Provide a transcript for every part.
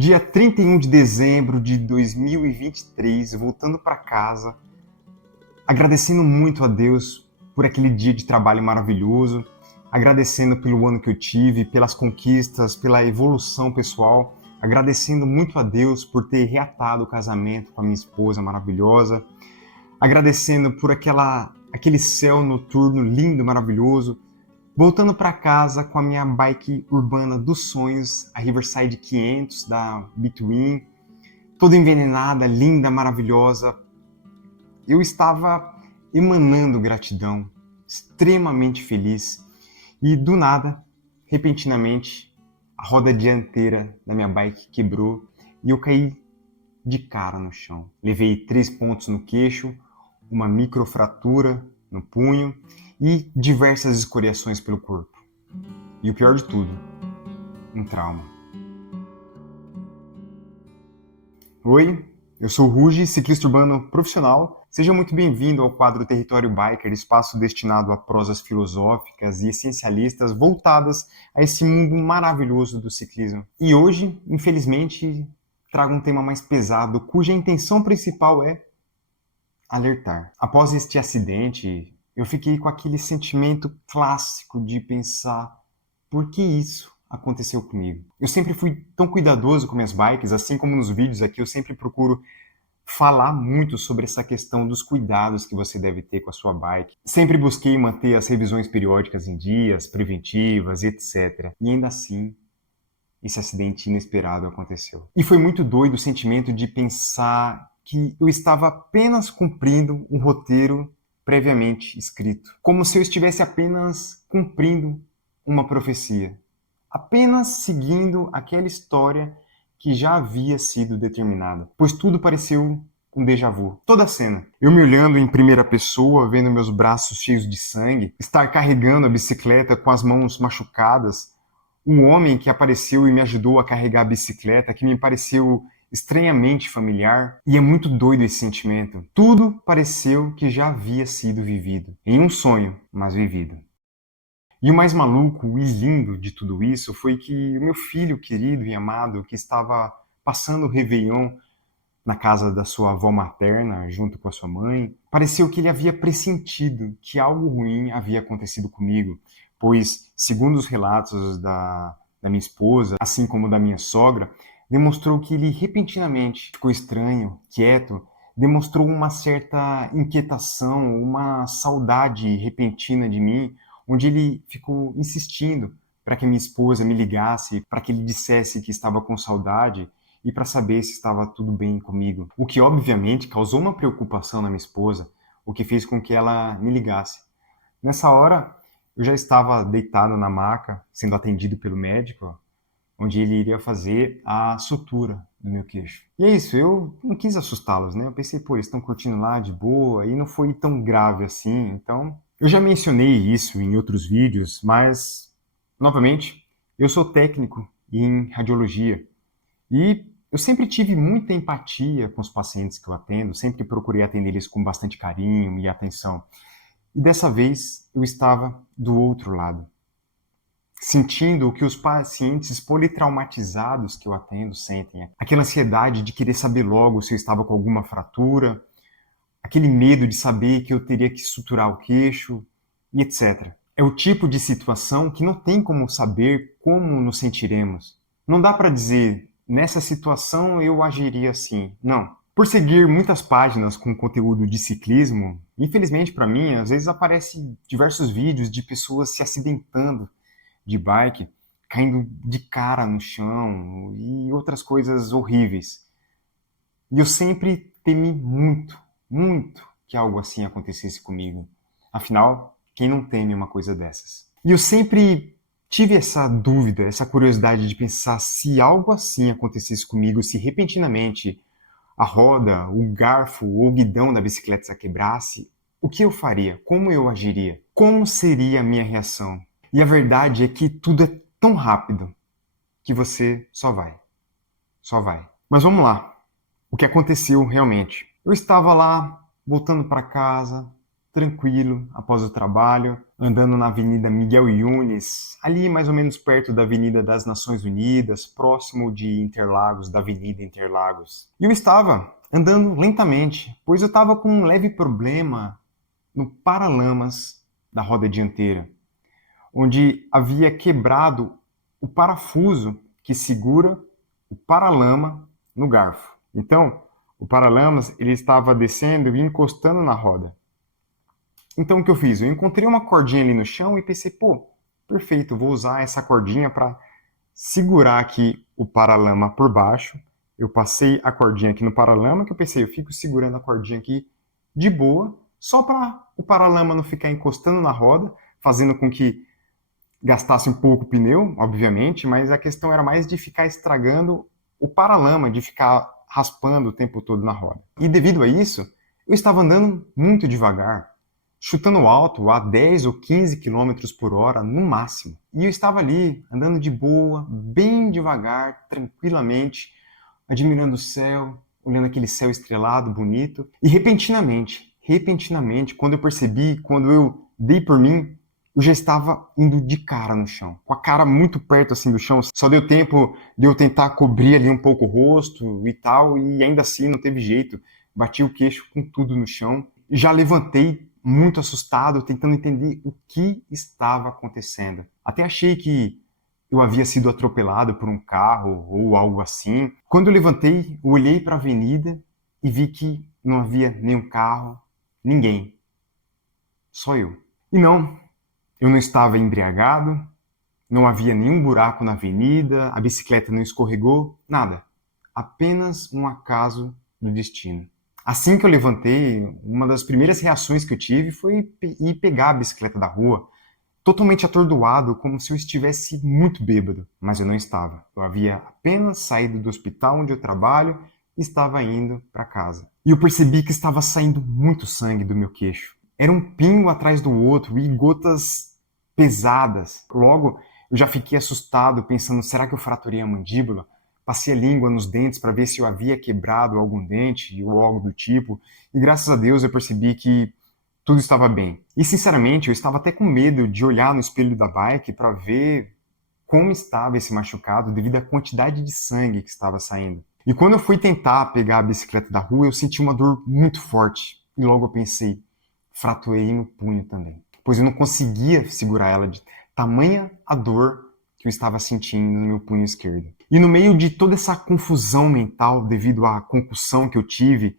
Dia 31 de dezembro de 2023, voltando para casa, agradecendo muito a Deus por aquele dia de trabalho maravilhoso, agradecendo pelo ano que eu tive, pelas conquistas, pela evolução pessoal, agradecendo muito a Deus por ter reatado o casamento com a minha esposa maravilhosa, agradecendo por aquele céu noturno lindo, maravilhoso, voltando para casa com a minha bike urbana dos sonhos, a Riverside 500 da Between, toda envenenada, linda, maravilhosa. Eu estava emanando gratidão, extremamente feliz. E do nada, repentinamente, a roda dianteira da minha bike quebrou e eu caí de cara no chão. Levei 3 pontos no queixo, uma microfratura no punho e diversas escoriações pelo corpo. E o pior de tudo, um trauma. Oi, eu sou o Ruge, ciclista urbano profissional. Seja muito bem-vindo ao quadro Território Biker, espaço destinado a prosas filosóficas e essencialistas voltadas a esse mundo maravilhoso do ciclismo. E hoje, infelizmente, trago um tema mais pesado, cuja intenção principal é alertar. Após este acidente, eu fiquei com aquele sentimento clássico de pensar: por que isso aconteceu comigo? Eu sempre fui tão cuidadoso com minhas bikes, assim como nos vídeos aqui, eu sempre procuro falar muito sobre essa questão dos cuidados que você deve ter com a sua bike. Sempre busquei manter as revisões periódicas em dias, preventivas, etc. E ainda assim, esse acidente inesperado aconteceu. E foi muito doido o sentimento de pensar que eu estava apenas cumprindo um roteiro previamente escrito, como se eu estivesse apenas cumprindo uma profecia, apenas seguindo aquela história que já havia sido determinada, pois tudo pareceu um déjà vu. Toda a cena. Eu me olhando em primeira pessoa, vendo meus braços cheios de sangue, estar carregando a bicicleta com as mãos machucadas, um homem que apareceu e me ajudou a carregar a bicicleta, que me pareceu estranhamente familiar, e é muito doido esse sentimento. Tudo pareceu que já havia sido vivido, em um sonho, mas vivido. E o mais maluco e lindo de tudo isso foi que o meu filho querido e amado, que estava passando o Réveillon na casa da sua avó materna, junto com a sua mãe, pareceu que ele havia pressentido que algo ruim havia acontecido comigo, pois, segundo os relatos da minha esposa, assim como da minha sogra, demonstrou que ele repentinamente ficou estranho, quieto, demonstrou uma certa inquietação, uma saudade repentina de mim, onde ele ficou insistindo para que minha esposa me ligasse, para que ele dissesse que estava com saudade e para saber se estava tudo bem comigo. O que obviamente causou uma preocupação na minha esposa, o que fez com que ela me ligasse. Nessa hora, eu já estava deitado na maca, sendo atendido pelo médico, onde ele iria fazer a sutura do meu queixo. E é isso, eu não quis assustá-los, né? Eu pensei, pô, eles estão curtindo lá de boa, e não foi tão grave assim, então... Eu já mencionei isso em outros vídeos, mas, novamente, eu sou técnico em radiologia, e eu sempre tive muita empatia com os pacientes que eu atendo, sempre procurei atender eles com bastante carinho e atenção. E dessa vez eu estava do outro lado, sentindo o que os pacientes politraumatizados que eu atendo sentem. Aquela ansiedade de querer saber logo se eu estava com alguma fratura, aquele medo de saber que eu teria que suturar o queixo, e etc. É o tipo de situação que não tem como saber como nos sentiremos. Não dá para dizer, nessa situação eu agiria assim. Não. Por seguir muitas páginas com conteúdo de ciclismo, infelizmente para mim, às vezes aparecem diversos vídeos de pessoas se acidentando de bike, caindo de cara no chão e outras coisas horríveis. E eu sempre temi muito, muito que algo assim acontecesse comigo. Afinal, quem não teme uma coisa dessas? E eu sempre tive essa dúvida, essa curiosidade de pensar se algo assim acontecesse comigo, se repentinamente a roda, o garfo ou o guidão da bicicleta se quebrasse, o que eu faria? Como eu agiria? Como seria a minha reação? E a verdade é que tudo é tão rápido que você só vai. Só vai. Mas vamos lá. O que aconteceu realmente? Eu estava lá, voltando para casa, tranquilo, após o trabalho, andando na Avenida Miguel Yunes, ali mais ou menos perto da Avenida das Nações Unidas, próximo de Interlagos, da Avenida Interlagos. E eu estava andando lentamente, pois eu estava com um leve problema no paralamas da roda dianteira, onde havia quebrado o parafuso que segura o paralama no garfo. Então, o paralamas ele estava descendo e encostando na roda. Então, o que eu fiz? Eu encontrei uma cordinha ali no chão e pensei, pô, perfeito, vou usar essa cordinha para segurar aqui o paralama por baixo. Eu passei a cordinha aqui no paralama, que eu pensei, eu fico segurando a cordinha aqui de boa, só para o paralama não ficar encostando na roda, fazendo com que gastasse um pouco o pneu, obviamente, mas a questão era mais de ficar estragando o paralama, de ficar raspando o tempo todo na roda. E devido a isso, eu estava andando muito devagar, chutando alto a 10 ou 15 quilômetros por hora no máximo. E eu estava ali, andando de boa, bem devagar, tranquilamente, admirando o céu, olhando aquele céu estrelado, bonito. E repentinamente, quando eu percebi, quando eu dei por mim, eu já estava indo de cara no chão, com a cara muito perto assim do chão. Só deu tempo de eu tentar cobrir ali um pouco o rosto e tal, e ainda assim não teve jeito. Bati o queixo com tudo no chão. Já levantei muito assustado, tentando entender o que estava acontecendo. Até achei que eu havia sido atropelado por um carro ou algo assim. Quando eu levantei, eu olhei para a avenida e vi que não havia nenhum carro, ninguém. Só eu. E não, eu não estava embriagado, não havia nenhum buraco na avenida, a bicicleta não escorregou, nada. Apenas um acaso do destino. Assim que eu levantei, uma das primeiras reações que eu tive foi ir pegar a bicicleta da rua, totalmente atordoado, como se eu estivesse muito bêbado. Mas eu não estava. Eu havia apenas saído do hospital onde eu trabalho e estava indo para casa. E eu percebi que estava saindo muito sangue do meu queixo. Era um pingo atrás do outro e gotas pesadas. Logo, eu já fiquei assustado, pensando, será que eu fraturei a mandíbula? Passei a língua nos dentes para ver se eu havia quebrado algum dente ou algo do tipo. E graças a Deus eu percebi que tudo estava bem. E sinceramente, eu estava até com medo de olhar no espelho da bike para ver como estava esse machucado devido à quantidade de sangue que estava saindo. E quando eu fui tentar pegar a bicicleta da rua, eu senti uma dor muito forte. E logo eu pensei, fraturei no punho também. Pois eu não conseguia segurar ela de tamanha a dor que eu estava sentindo no meu punho esquerdo. E no meio de toda essa confusão mental devido à concussão que eu tive,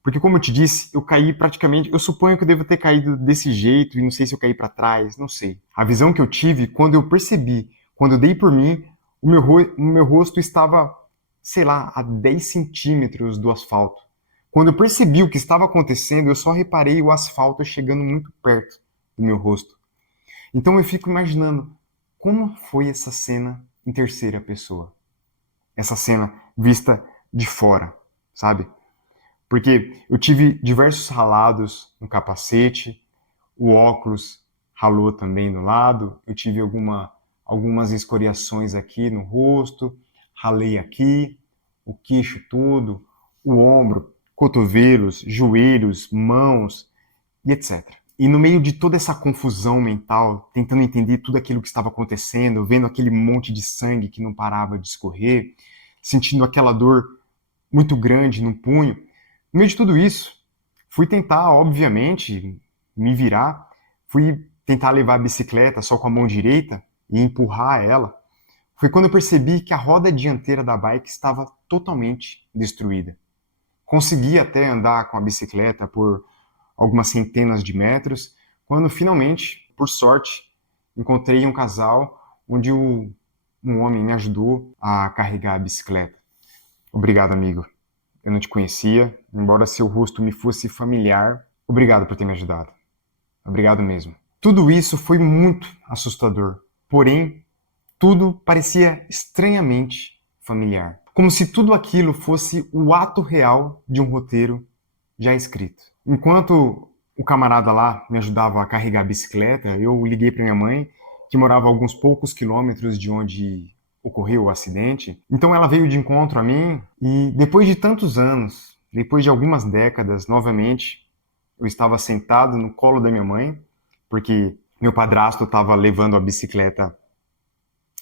porque, como eu te disse, eu caí praticamente. Eu suponho que eu devo ter caído desse jeito, e não sei se eu caí para trás, não sei. A visão que eu tive, quando eu percebi, quando eu dei por mim, o meu rosto estava, sei lá, a 10 centímetros do asfalto. Quando eu percebi o que estava acontecendo, eu só reparei o asfalto chegando muito perto do meu rosto. Então eu fico imaginando como foi essa cena em terceira pessoa. Essa cena vista de fora, sabe? Porque eu tive diversos ralados no capacete, o óculos ralou também do lado, eu tive algumas escoriações aqui no rosto, ralei aqui, o queixo todo, o ombro, cotovelos, joelhos, mãos e etc. E no meio de toda essa confusão mental, tentando entender tudo aquilo que estava acontecendo, vendo aquele monte de sangue que não parava de escorrer, sentindo aquela dor muito grande no punho, no meio de tudo isso, fui tentar, obviamente, me virar, fui tentar levar a bicicleta só com a mão direita e empurrar ela. Foi quando eu percebi que a roda dianteira da bike estava totalmente destruída. Consegui até andar com a bicicleta por algumas centenas de metros, quando finalmente, por sorte, encontrei um casal onde um homem me ajudou a carregar a bicicleta. Obrigado, amigo. Eu não te conhecia, embora seu rosto me fosse familiar. Obrigado por ter me ajudado. Obrigado mesmo. Tudo isso foi muito assustador, porém, tudo parecia estranhamente familiar. Como se tudo aquilo fosse o ato real de um roteiro já escrito. Enquanto o camarada lá me ajudava a carregar a bicicleta, eu liguei para minha mãe, que morava a alguns poucos quilômetros de onde ocorreu o acidente. Então ela veio de encontro a mim e depois de tantos anos, depois de algumas décadas, novamente, eu estava sentado no colo da minha mãe, porque meu padrasto estava levando a bicicleta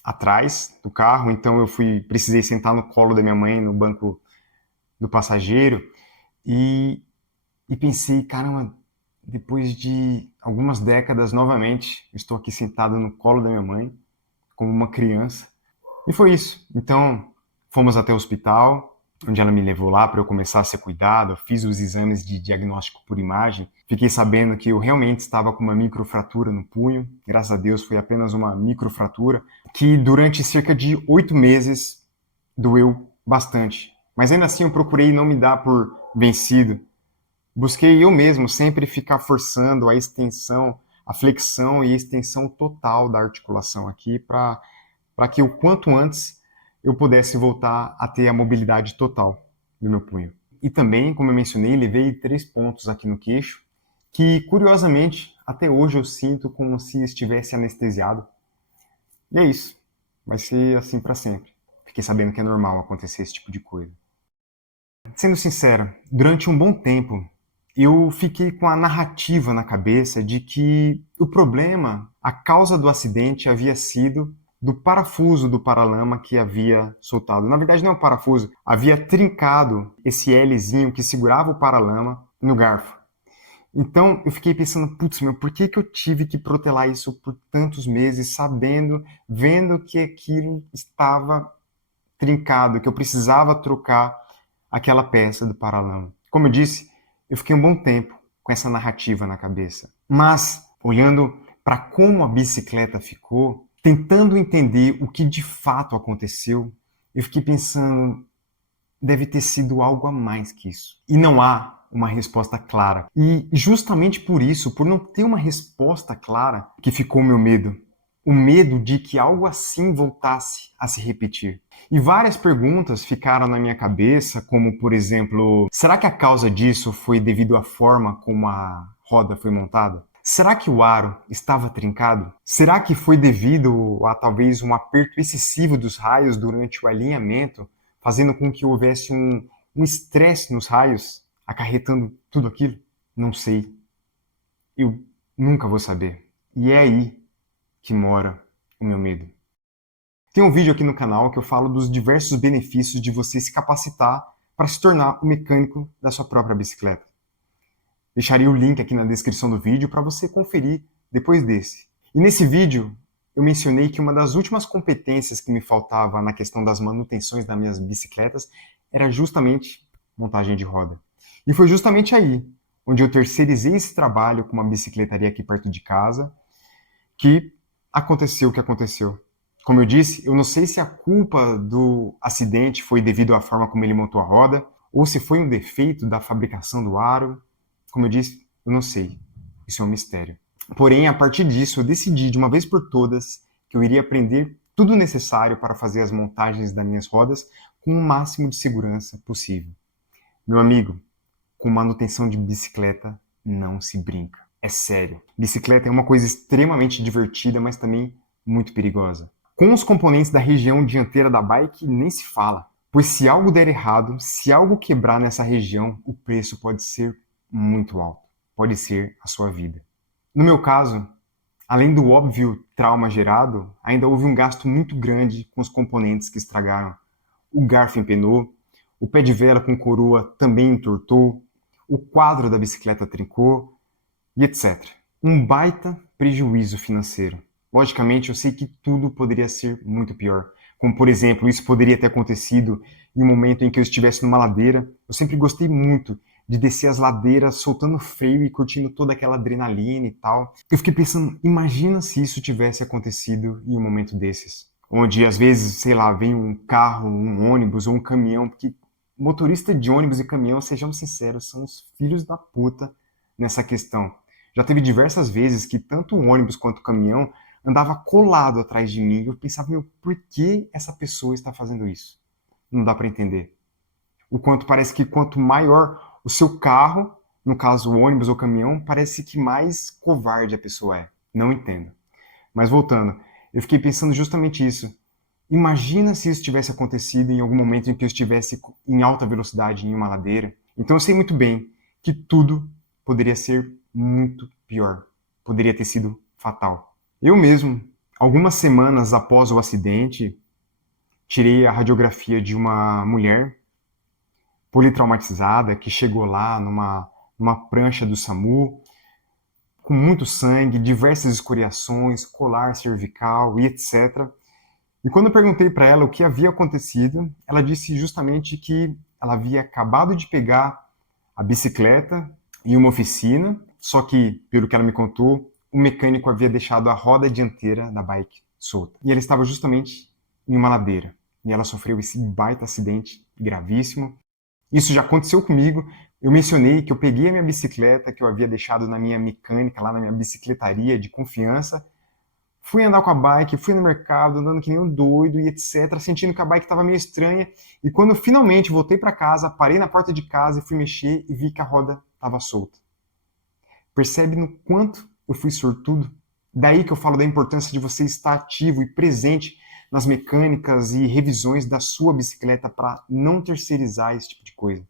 atrás do carro, então precisei sentar no colo da minha mãe, no banco do passageiro, e, e pensei, caramba, depois de algumas décadas, novamente, eu estou aqui sentado no colo da minha mãe, como uma criança. E foi isso. Então, fomos até o hospital, onde ela me levou lá para eu começar a ser cuidado. Eu fiz os exames de diagnóstico por imagem. Fiquei sabendo que eu realmente estava com uma microfratura no punho. Graças a Deus foi apenas uma microfratura, que durante cerca de 8 meses doeu bastante. Mas ainda assim eu procurei não me dar por vencido. Busquei eu mesmo sempre ficar forçando a extensão, a flexão e a extensão total da articulação aqui para que o quanto antes eu pudesse voltar a ter a mobilidade total do meu punho. E também, como eu mencionei, levei 3 pontos aqui no queixo, que curiosamente até hoje eu sinto como se estivesse anestesiado. E é isso. Vai ser assim para sempre. Fiquei sabendo que é normal acontecer esse tipo de coisa. Sendo sincero, durante um bom tempo eu fiquei com a narrativa na cabeça de que o problema, a causa do acidente havia sido do parafuso do paralama que havia soltado. Na verdade, não é um parafuso, havia trincado esse Lzinho que segurava o paralama no garfo. Então eu fiquei pensando, putz, meu, por que eu tive que protelar isso por tantos meses, sabendo, vendo que aquilo estava trincado, que eu precisava trocar aquela peça do paralama. Como eu disse, eu fiquei um bom tempo com essa narrativa na cabeça. Mas, olhando para como a bicicleta ficou, tentando entender o que de fato aconteceu, eu fiquei pensando, deve ter sido algo a mais que isso. E não há uma resposta clara. E justamente por isso, por não ter uma resposta clara, que ficou o meu medo. O medo de que algo assim voltasse a se repetir. E várias perguntas ficaram na minha cabeça, como, por exemplo, será que a causa disso foi devido à forma como a roda foi montada? Será que o aro estava trincado? Será que foi devido a talvez um aperto excessivo dos raios durante o alinhamento, fazendo com que houvesse um estresse nos raios, acarretando tudo aquilo? Não sei. Eu nunca vou saber. E é aí que mora o meu medo. Tem um vídeo aqui no canal que eu falo dos diversos benefícios de você se capacitar para se tornar o mecânico da sua própria bicicleta. Deixaria o link aqui na descrição do vídeo para você conferir depois desse. E nesse vídeo eu mencionei que uma das últimas competências que me faltava na questão das manutenções das minhas bicicletas era justamente montagem de roda. E foi justamente aí, onde eu terceirizei esse trabalho com uma bicicletaria aqui perto de casa, que aconteceu o que aconteceu. Como eu disse, eu não sei se a culpa do acidente foi devido à forma como ele montou a roda, ou se foi um defeito da fabricação do aro. Como eu disse, eu não sei. Isso é um mistério. Porém, a partir disso, eu decidi de uma vez por todas que eu iria aprender tudo o necessário para fazer as montagens das minhas rodas com o máximo de segurança possível. Meu amigo, com manutenção de bicicleta não se brinca. É sério. Bicicleta é uma coisa extremamente divertida, mas também muito perigosa. Com os componentes da região dianteira da bike, nem se fala. Pois se algo der errado, se algo quebrar nessa região, o preço pode ser muito alto. Pode ser a sua vida. No meu caso, além do óbvio trauma gerado, ainda houve um gasto muito grande com os componentes que estragaram. O garfo empenou, o pé de vela com coroa também entortou, o quadro da bicicleta trincou e etc. Um baita prejuízo financeiro. Logicamente, eu sei que tudo poderia ser muito pior. Como, por exemplo, isso poderia ter acontecido em um momento em que eu estivesse numa ladeira. Eu sempre gostei muito de descer as ladeiras soltando freio e curtindo toda aquela adrenalina e tal. Eu fiquei pensando, imagina se isso tivesse acontecido em um momento desses. Onde, às vezes, sei lá, vem um carro, um ônibus ou um caminhão, porque motorista de ônibus e caminhão, sejamos sinceros, são os filhos da puta nessa questão. Já teve diversas vezes que tanto o ônibus quanto o caminhão andava colado atrás de mim e eu pensava, meu, por que essa pessoa está fazendo isso? Não dá para entender. O quanto parece que quanto maior o seu carro, no caso o ônibus ou caminhão, parece que mais covarde a pessoa é. Não entendo. Mas voltando, eu fiquei pensando justamente isso. Imagina se isso tivesse acontecido em algum momento em que eu estivesse em alta velocidade em uma ladeira. Então eu sei muito bem que tudo poderia ser muito pior. Poderia ter sido fatal. Eu mesmo, algumas semanas após o acidente, tirei a radiografia de uma mulher politraumatizada que chegou lá numa prancha do SAMU, com muito sangue, diversas escoriações, colar cervical e etc. E quando eu perguntei para ela o que havia acontecido, ela disse justamente que ela havia acabado de pegar a bicicleta em uma oficina, só que, pelo que ela me contou, o mecânico havia deixado a roda dianteira da bike solta. E ela estava justamente em uma ladeira. E ela sofreu esse baita acidente gravíssimo. Isso já aconteceu comigo. Eu mencionei que eu peguei a minha bicicleta, que eu havia deixado na minha mecânica, lá na minha bicicletaria de confiança, fui andar com a bike, fui no mercado, andando que nem um doido e etc, sentindo que a bike estava meio estranha. E quando eu finalmente voltei para casa, parei na porta de casa e fui mexer e vi que a roda estava solta. Percebe no quanto eu fui sortudo? Daí que eu falo da importância de você estar ativo e presente nas mecânicas e revisões da sua bicicleta para não terceirizar esse tipo de coisa.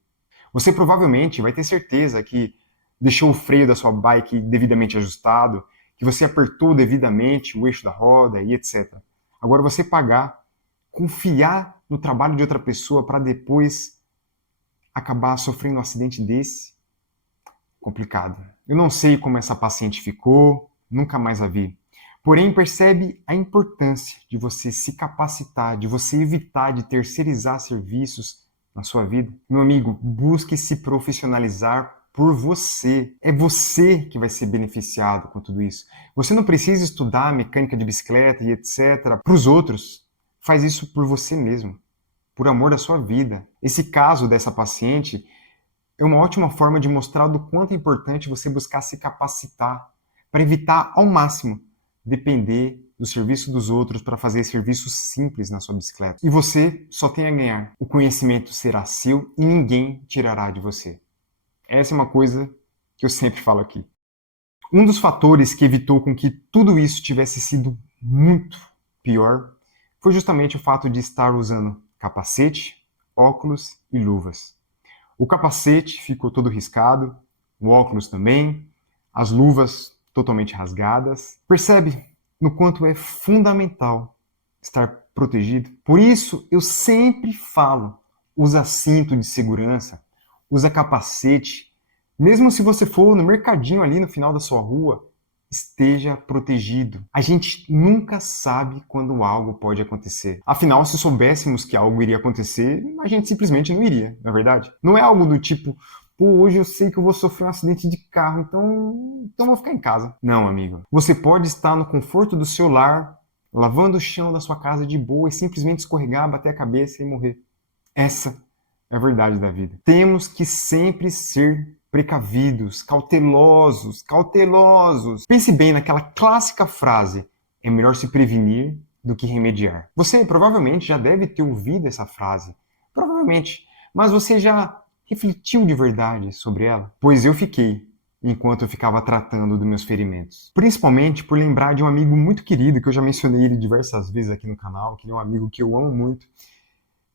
Você provavelmente vai ter certeza que deixou o freio da sua bike devidamente ajustado, que você apertou devidamente o eixo da roda e etc. Agora você pagar, confiar no trabalho de outra pessoa para depois acabar sofrendo um acidente desse, complicado. Eu não sei como essa paciente ficou, nunca mais a vi. Porém, percebe a importância de você se capacitar, de você evitar de terceirizar serviços na sua vida. Meu amigo, busque se profissionalizar por você. É você que vai ser beneficiado com tudo isso. Você não precisa estudar mecânica de bicicleta e etc. para os outros. Faz isso por você mesmo, por amor da sua vida. Esse caso dessa paciente é uma ótima forma de mostrar do quanto é importante você buscar se capacitar para evitar ao máximo depender do serviço dos outros para fazer serviços simples na sua bicicleta. E você só tem a ganhar. O conhecimento será seu e ninguém tirará de você. Essa é uma coisa que eu sempre falo aqui. Um dos fatores que evitou com que tudo isso tivesse sido muito pior foi justamente o fato de estar usando capacete, óculos e luvas. O capacete ficou todo riscado, o óculos também, as luvas totalmente rasgadas. Percebe no quanto é fundamental estar protegido? Por isso, eu sempre falo, usa cinto de segurança, usa capacete. Mesmo se você for no mercadinho ali no final da sua rua, esteja protegido. A gente nunca sabe quando algo pode acontecer. Afinal, se soubéssemos que algo iria acontecer, a gente simplesmente não iria, não é verdade? Não é algo do tipo, pô, hoje eu sei que eu vou sofrer um acidente de carro, então vou ficar em casa. Não, amigo. Você pode estar no conforto do seu lar, lavando o chão da sua casa de boa e simplesmente escorregar, bater a cabeça e morrer. Essa é a verdade da vida. Temos que sempre ser precavidos, cautelosos, cautelosos. Pense bem naquela clássica frase: é melhor se prevenir do que remediar. Você provavelmente já deve ter ouvido essa frase. Provavelmente. Mas você já refletiu de verdade sobre ela? Pois eu fiquei, enquanto eu ficava tratando dos meus ferimentos. Principalmente por lembrar de um amigo muito querido, que eu já mencionei ele diversas vezes aqui no canal, que é um amigo que eu amo muito,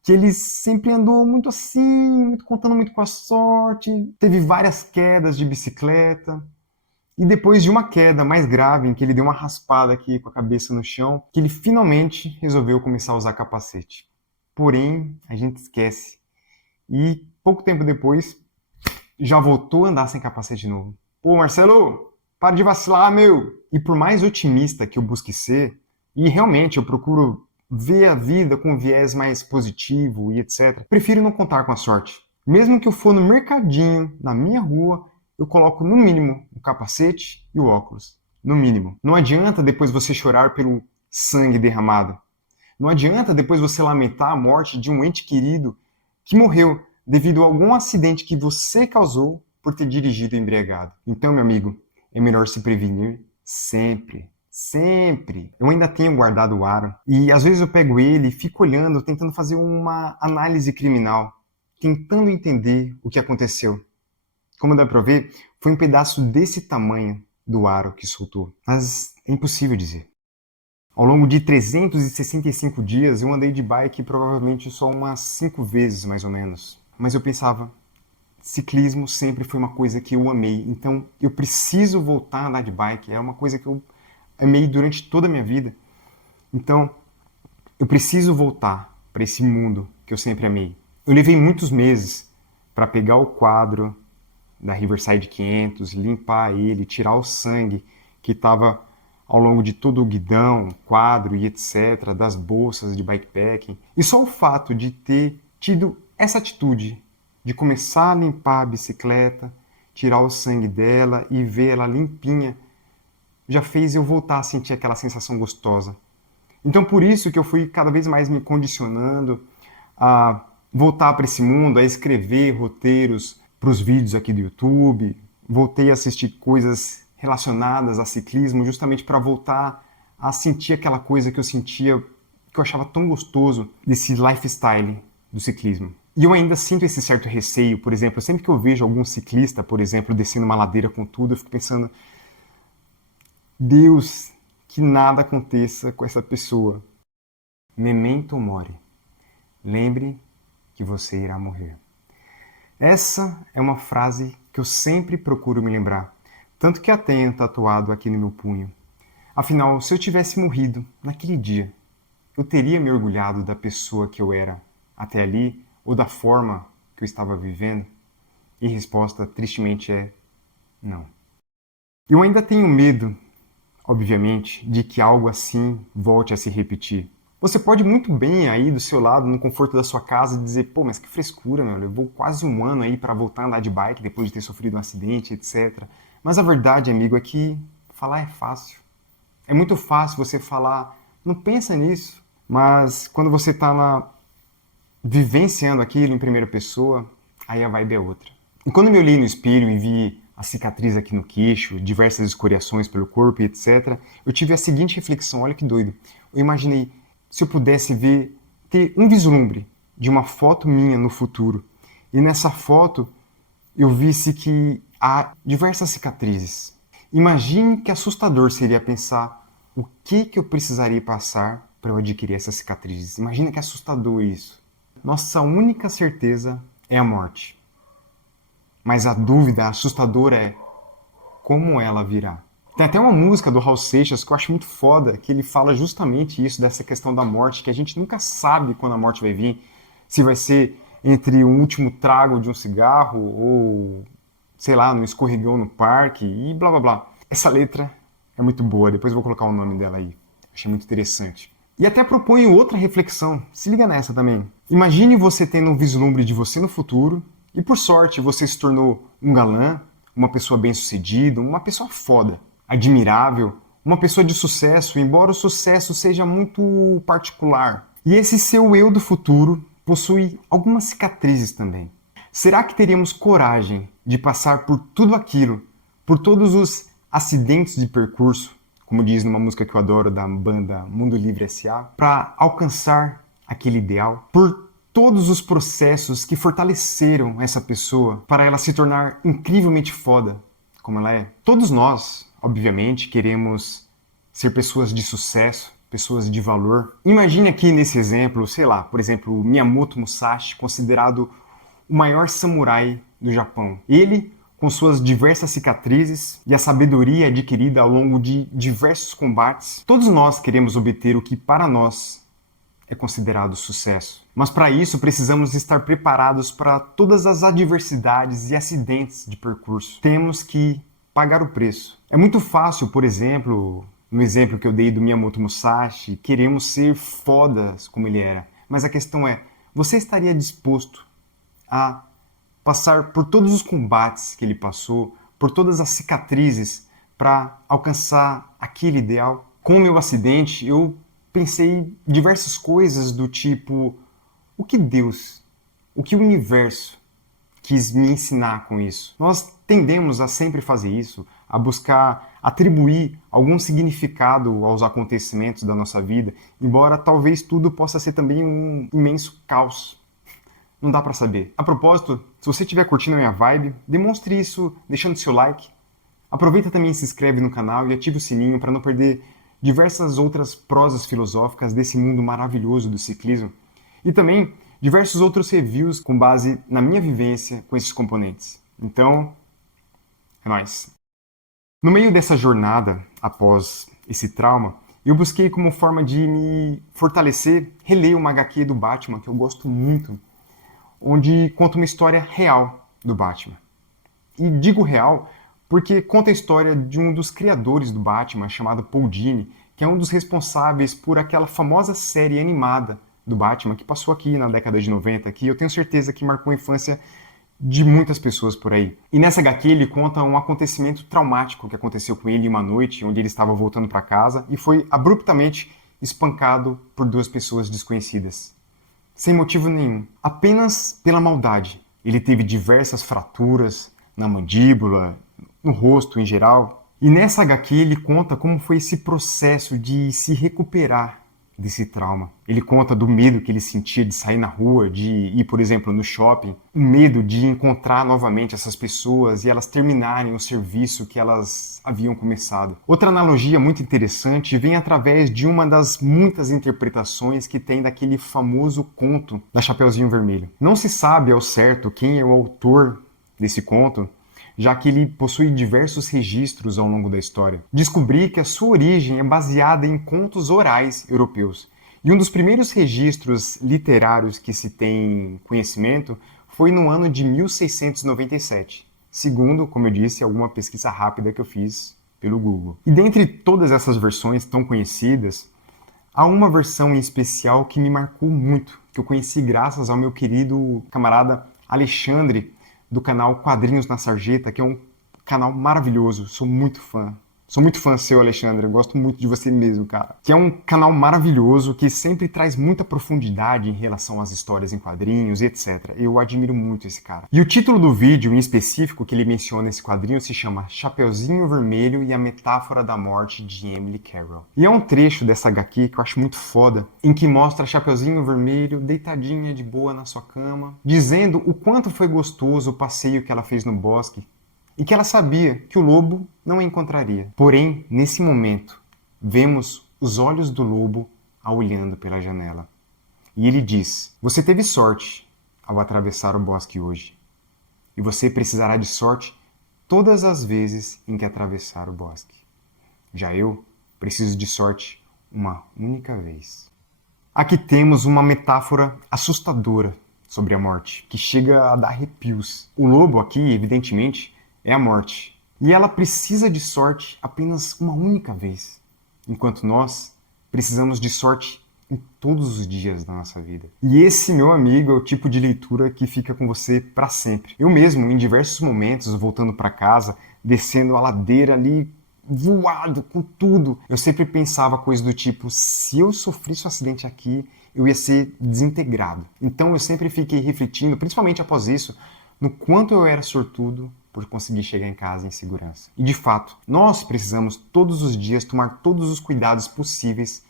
que ele sempre andou muito assim, muito contando muito com a sorte, teve várias quedas de bicicleta, e depois de uma queda mais grave, em que ele deu uma raspada aqui com a cabeça no chão, que ele finalmente resolveu começar a usar capacete. Porém, a gente esquece. E pouco tempo depois, já voltou a andar sem capacete de novo. Pô, Marcelo, para de vacilar, meu! E por mais otimista que eu busque ser, e realmente eu procuro ver a vida com um viés mais positivo e etc., prefiro não contar com a sorte. Mesmo que eu for no mercadinho, na minha rua, eu coloco no mínimo o capacete e o óculos. No mínimo. Não adianta depois você chorar pelo sangue derramado. Não adianta depois você lamentar a morte de um ente querido que morreu devido a algum acidente que você causou por ter dirigido embriagado. Então, meu amigo, é melhor se prevenir sempre. Sempre. Eu ainda tenho guardado o aro e às vezes eu pego ele e fico olhando, tentando fazer uma análise criminal, tentando entender o que aconteceu. Como dá pra ver, foi um pedaço desse tamanho do aro que soltou. Mas é impossível dizer. Ao longo de 365 dias, eu andei de bike provavelmente só umas 5 vezes, mais ou menos. Mas eu pensava, ciclismo sempre foi uma coisa que eu amei. Então, eu preciso voltar a andar de bike. É uma coisa que eu amei durante toda a minha vida. Então, eu preciso voltar para esse mundo que eu sempre amei. Eu levei muitos meses para pegar o quadro da Riverside 500, limpar ele, tirar o sangue que estava ao longo de todo o guidão, quadro e etc., das bolsas de bikepacking. E só o fato de ter tido essa atitude de começar a limpar a bicicleta, tirar o sangue dela e ver ela limpinha, já fez eu voltar a sentir aquela sensação gostosa. Então por isso que eu fui cada vez mais me condicionando a voltar para esse mundo, a escrever roteiros para os vídeos aqui do YouTube, voltei a assistir coisas relacionadas a ciclismo justamente para voltar a sentir aquela coisa que eu sentia, que eu achava tão gostoso desse lifestyle do ciclismo. E eu ainda sinto esse certo receio, por exemplo, sempre que eu vejo algum ciclista, por exemplo, descendo uma ladeira com tudo, eu fico pensando, Deus, que nada aconteça com essa pessoa. Memento mori. Lembre que você irá morrer. Essa é uma frase que eu sempre procuro me lembrar, tanto que a tenho tatuado aqui no meu punho. Afinal, se eu tivesse morrido naquele dia, eu teria me orgulhado da pessoa que eu era até ali ou da forma que eu estava vivendo? E a resposta, tristemente, é não. Eu ainda tenho medo, obviamente, de que algo assim volte a se repetir. Você pode muito bem aí do seu lado, no conforto da sua casa, dizer, pô, mas que frescura, meu, levou quase um ano aí para voltar a andar de bike depois de ter sofrido um acidente, etc. Mas a verdade, amigo, é que falar é fácil. É muito fácil você falar, não pensa nisso, mas quando você está lá vivenciando aquilo em primeira pessoa, aí a vibe é outra. E quando me olhei no espelho e vi a cicatriz aqui no queixo, diversas escoriações pelo corpo e etc., eu tive a seguinte reflexão, olha que doido. Eu imaginei, se eu pudesse ver, ter um vislumbre de uma foto minha no futuro, e nessa foto eu visse que há diversas cicatrizes. Imagine que assustador seria pensar o que eu precisaria passar para eu adquirir essas cicatrizes. Imagina que assustador isso. Nossa única certeza é a morte. Mas a dúvida assustadora é como ela virá. Tem até uma música do Raul Seixas que eu acho muito foda, que ele fala justamente isso, dessa questão da morte, que a gente nunca sabe quando a morte vai vir, se vai ser entre o último trago de um cigarro ou, sei lá, no escorregão no parque e blá blá blá. Essa letra é muito boa, depois eu vou colocar o nome dela aí. Achei muito interessante. E até proponho outra reflexão, se liga nessa também. Imagine você tendo um vislumbre de você no futuro, e por sorte você se tornou um galã, uma pessoa bem-sucedida, uma pessoa foda, admirável, uma pessoa de sucesso, embora o sucesso seja muito particular. E esse seu eu do futuro possui algumas cicatrizes também. Será que teríamos coragem de passar por tudo aquilo, por todos os acidentes de percurso, como diz numa música que eu adoro da banda Mundo Livre S.A., para alcançar aquele ideal? Por todos os processos que fortaleceram essa pessoa para ela se tornar incrivelmente foda, como ela é? Todos nós, obviamente, queremos ser pessoas de sucesso, pessoas de valor. Imagine aqui nesse exemplo, sei lá, por exemplo, Miyamoto Musashi, considerado o maior samurai do Japão. Ele, com suas diversas cicatrizes e a sabedoria adquirida ao longo de diversos combates, todos nós queremos obter o que para nós é considerado sucesso. Mas para isso precisamos estar preparados para todas as adversidades e acidentes de percurso. Temos que pagar o preço. É muito fácil, por exemplo, no exemplo que eu dei do Miyamoto Musashi, queremos ser fodas como ele era. Mas a questão é, você estaria disposto a passar por todos os combates que ele passou, por todas as cicatrizes para alcançar aquele ideal? Com o meu acidente, eu pensei diversas coisas do tipo, o que Deus, o que o universo quis me ensinar com isso? Nós tendemos a sempre fazer isso, a buscar atribuir algum significado aos acontecimentos da nossa vida, embora talvez tudo possa ser também um imenso caos. Não dá pra saber. A propósito, se você estiver curtindo a minha vibe, demonstre isso deixando seu like. Aproveita também e se inscreve no canal e ative o sininho para não perder diversas outras prosas filosóficas desse mundo maravilhoso do ciclismo. E também diversos outros reviews com base na minha vivência com esses componentes. Então, é nóis. No meio dessa jornada, após esse trauma, eu busquei como forma de me fortalecer, reler uma HQ do Batman, que eu gosto muito, onde conta uma história real do Batman. E digo real porque conta a história de um dos criadores do Batman, chamado Paul Dini, que é um dos responsáveis por aquela famosa série animada do Batman, que passou aqui na década de 90, que eu tenho certeza que marcou a infância de muitas pessoas por aí. E nessa HQ ele conta um acontecimento traumático que aconteceu com ele em uma noite, onde ele estava voltando para casa e foi abruptamente espancado por duas pessoas desconhecidas. Sem motivo nenhum, apenas pela maldade. Ele teve diversas fraturas na mandíbula, no rosto em geral. E nessa HQ ele conta como foi esse processo de se recuperar desse trauma. Ele conta do medo que ele sentia de sair na rua, de ir, por exemplo, no shopping, o medo de encontrar novamente essas pessoas e elas terminarem o serviço que elas haviam começado. Outra analogia muito interessante vem através de uma das muitas interpretações que tem daquele famoso conto da Chapeuzinho Vermelho. Não se sabe ao certo quem é o autor desse conto, já que ele possui diversos registros ao longo da história. Descobri que a sua origem é baseada em contos orais europeus. E um dos primeiros registros literários que se tem conhecimento foi no ano de 1697, segundo, como eu disse, alguma pesquisa rápida que eu fiz pelo Google. E dentre todas essas versões tão conhecidas, há uma versão em especial que me marcou muito, que eu conheci graças ao meu querido camarada Alexandre, do canal Quadrinhos na Sarjeta, que é um canal maravilhoso, sou muito fã. Sou muito fã seu, Alexandre, eu gosto muito de você mesmo, cara. Que é um canal maravilhoso, que sempre traz muita profundidade em relação às histórias em quadrinhos e etc. Eu admiro muito esse cara. E o título do vídeo, em específico, que ele menciona nesse quadrinho, se chama Chapeuzinho Vermelho e a Metáfora da Morte, de Emily Carroll. E é um trecho dessa HQ que eu acho muito foda, em que mostra Chapeuzinho Vermelho deitadinha de boa na sua cama, dizendo o quanto foi gostoso o passeio que ela fez no bosque, e que ela sabia que o lobo não a encontraria. Porém, nesse momento, vemos os olhos do lobo a olhando pela janela. E ele diz: "Você teve sorte ao atravessar o bosque hoje, e você precisará de sorte todas as vezes em que atravessar o bosque. Já eu preciso de sorte uma única vez." Aqui temos uma metáfora assustadora sobre a morte, que chega a dar arrepios. O lobo aqui, evidentemente, é a morte. E ela precisa de sorte apenas uma única vez, enquanto nós precisamos de sorte em todos os dias da nossa vida. E esse, meu amigo, é o tipo de leitura que fica com você para sempre. Eu mesmo, em diversos momentos, voltando para casa, descendo a ladeira ali, voado com tudo, eu sempre pensava coisas do tipo: se eu sofresse um acidente aqui, eu ia ser desintegrado. Então eu sempre fiquei refletindo, principalmente após isso, no quanto eu era sortudo por conseguir chegar em casa em segurança. E de fato, nós precisamos todos os dias tomar todos os cuidados possíveis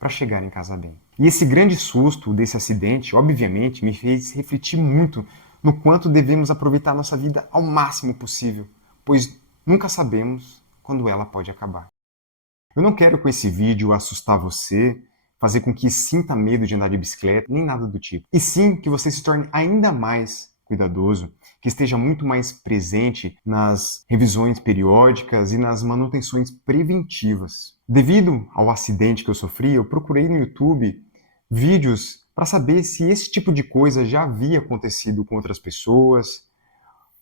para chegar em casa bem. E esse grande susto desse acidente, obviamente, me fez refletir muito no quanto devemos aproveitar nossa vida ao máximo possível, pois nunca sabemos quando ela pode acabar. Eu não quero com esse vídeo assustar você, fazer com que sinta medo de andar de bicicleta, nem nada do tipo. E sim que você se torne ainda mais cuidadoso, que esteja muito mais presente nas revisões periódicas e nas manutenções preventivas. Devido ao acidente que eu sofri, eu procurei no YouTube vídeos para saber se esse tipo de coisa já havia acontecido com outras pessoas,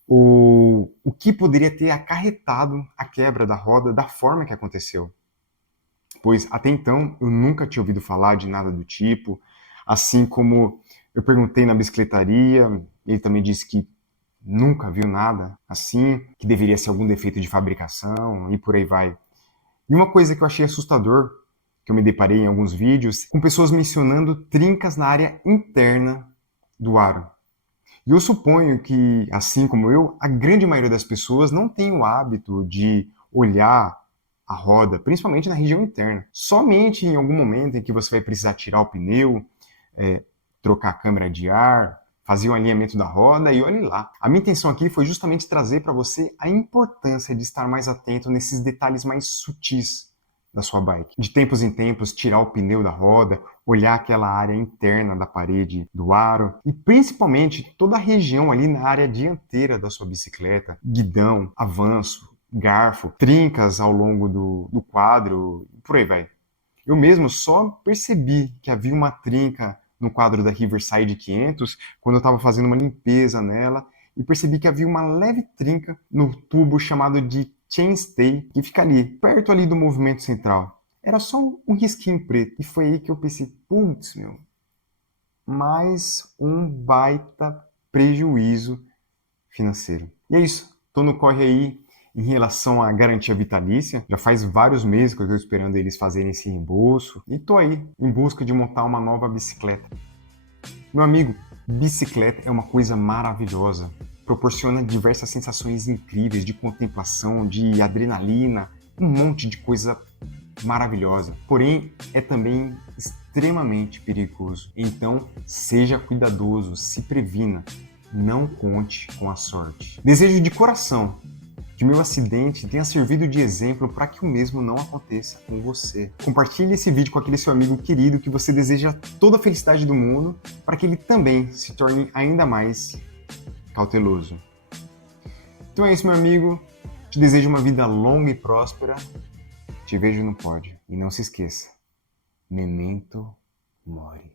ou o que poderia ter acarretado a quebra da roda da forma que aconteceu. Pois até então eu nunca tinha ouvido falar de nada do tipo, assim como eu perguntei na bicicletaria, ele também disse que nunca viu nada assim, que deveria ser algum defeito de fabricação e por aí vai. E uma coisa que eu achei assustador, que eu me deparei em alguns vídeos, com pessoas mencionando trincas na área interna do aro. E eu suponho que, assim como eu, a grande maioria das pessoas não tem o hábito de olhar a roda, principalmente na região interna. Somente em algum momento em que você vai precisar tirar o pneu, trocar a câmara de ar, fazer o alinhamento da roda e olhe lá. A minha intenção aqui foi justamente trazer para você a importância de estar mais atento nesses detalhes mais sutis da sua bike. De tempos em tempos, tirar o pneu da roda, olhar aquela área interna da parede do aro e principalmente toda a região ali na área dianteira da sua bicicleta, guidão, avanço, garfo, trincas ao longo do quadro, por aí vai. Eu mesmo só percebi que havia uma trinca no quadro da Riverside 500 quando eu estava fazendo uma limpeza nela e percebi que havia uma leve trinca no tubo chamado de chainstay que fica ali, perto ali do movimento central. Era só um risquinho preto e foi aí que eu pensei, putz, meu, mais um baita prejuízo financeiro. E é isso, tô no corre aí em relação à garantia vitalícia. Já faz vários meses que eu estou esperando eles fazerem esse reembolso e tô aí em busca de montar uma nova bicicleta. Meu amigo, bicicleta é uma coisa maravilhosa. Proporciona diversas sensações incríveis de contemplação, de adrenalina, um monte de coisa maravilhosa. Porém, é também extremamente perigoso. Então, seja cuidadoso, se previna. Não conte com a sorte. Desejo de coração que o meu acidente tenha servido de exemplo para que o mesmo não aconteça com você. Compartilhe esse vídeo com aquele seu amigo querido que você deseja toda a felicidade do mundo para que ele também se torne ainda mais cauteloso. Então é isso, meu amigo. Te desejo uma vida longa e próspera. Te vejo no pódio. E não se esqueça, memento mori.